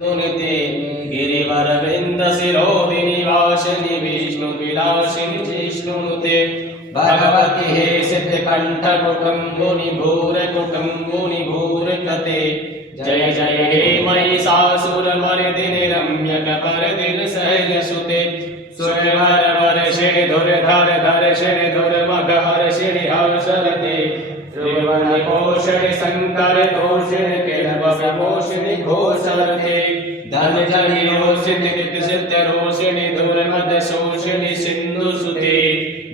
दुनिते गिरिवरवृन्द शिरोधिनि वासिनि विष्णुविलासिनि जिष्णुनुते भगवति हे सिद्धकण्ठकुटुम्बुनि भूरकुटुम्बुनि भूरकते जय जय हे महिषासुरमर्दिनि रम्यकपर्दिनि शैलसुते सुरवरवर्षिणि धुरधर धर्षिणि धुर्मघहर्षिणि हर्षरते त्रिभुवनपोषिणि शङ्करतोषिणि किलवविमोषिणि घोषरते धनजनिरोषिणि कृतसिद्धरोषिणि धुर्मदशोषिणि सिन्धुसुते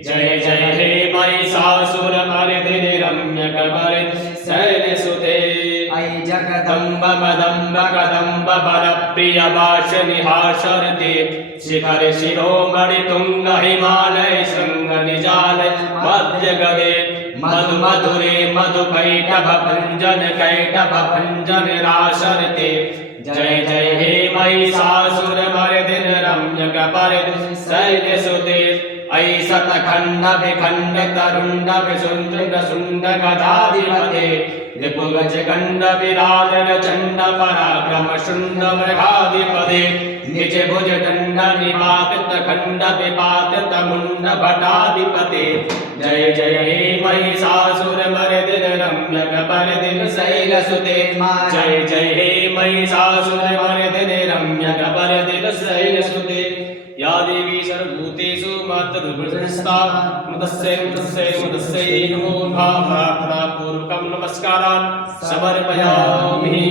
जय जय हे महिषासुरमर्दिनि रम्यकपर्दिनि शैलसुते अयि जगदम्ब मदम्ब कदम्ब बलप्रियवासिनि हासरते शिखर शिरोमणि तुंग हिमालय शृंग निजालय मध्यगदे मधु मधुरे मधु कैटभ भंजन रासरते जय जय हे महिषासुरमर्दिनि रम्यकपर्दिनि शैलसुते अयि शतखण्ड विखण्ड तरुण्ड विसुन्दर सुन्द गदाधिपते रिपुगज गण्ड विराजन चण्ड पराक्रम शुण्ड मृगाधिपते निज भुज दण्ड निपातित खण्ड विपातित मुण्ड भटाधिपते जय जय हे महिषासुरमर्दिनि रम्यकपर्दिनि शैलसुते जय जय हे महिषासुरमर्दिनि रम्यकपर्दिनि शैलसुते या देवी सर्वभूतेषु मातृभूतस्था मुदस्यै नमो प्रार्थनापूर्वकं नमस्कारान् समर्पयामि।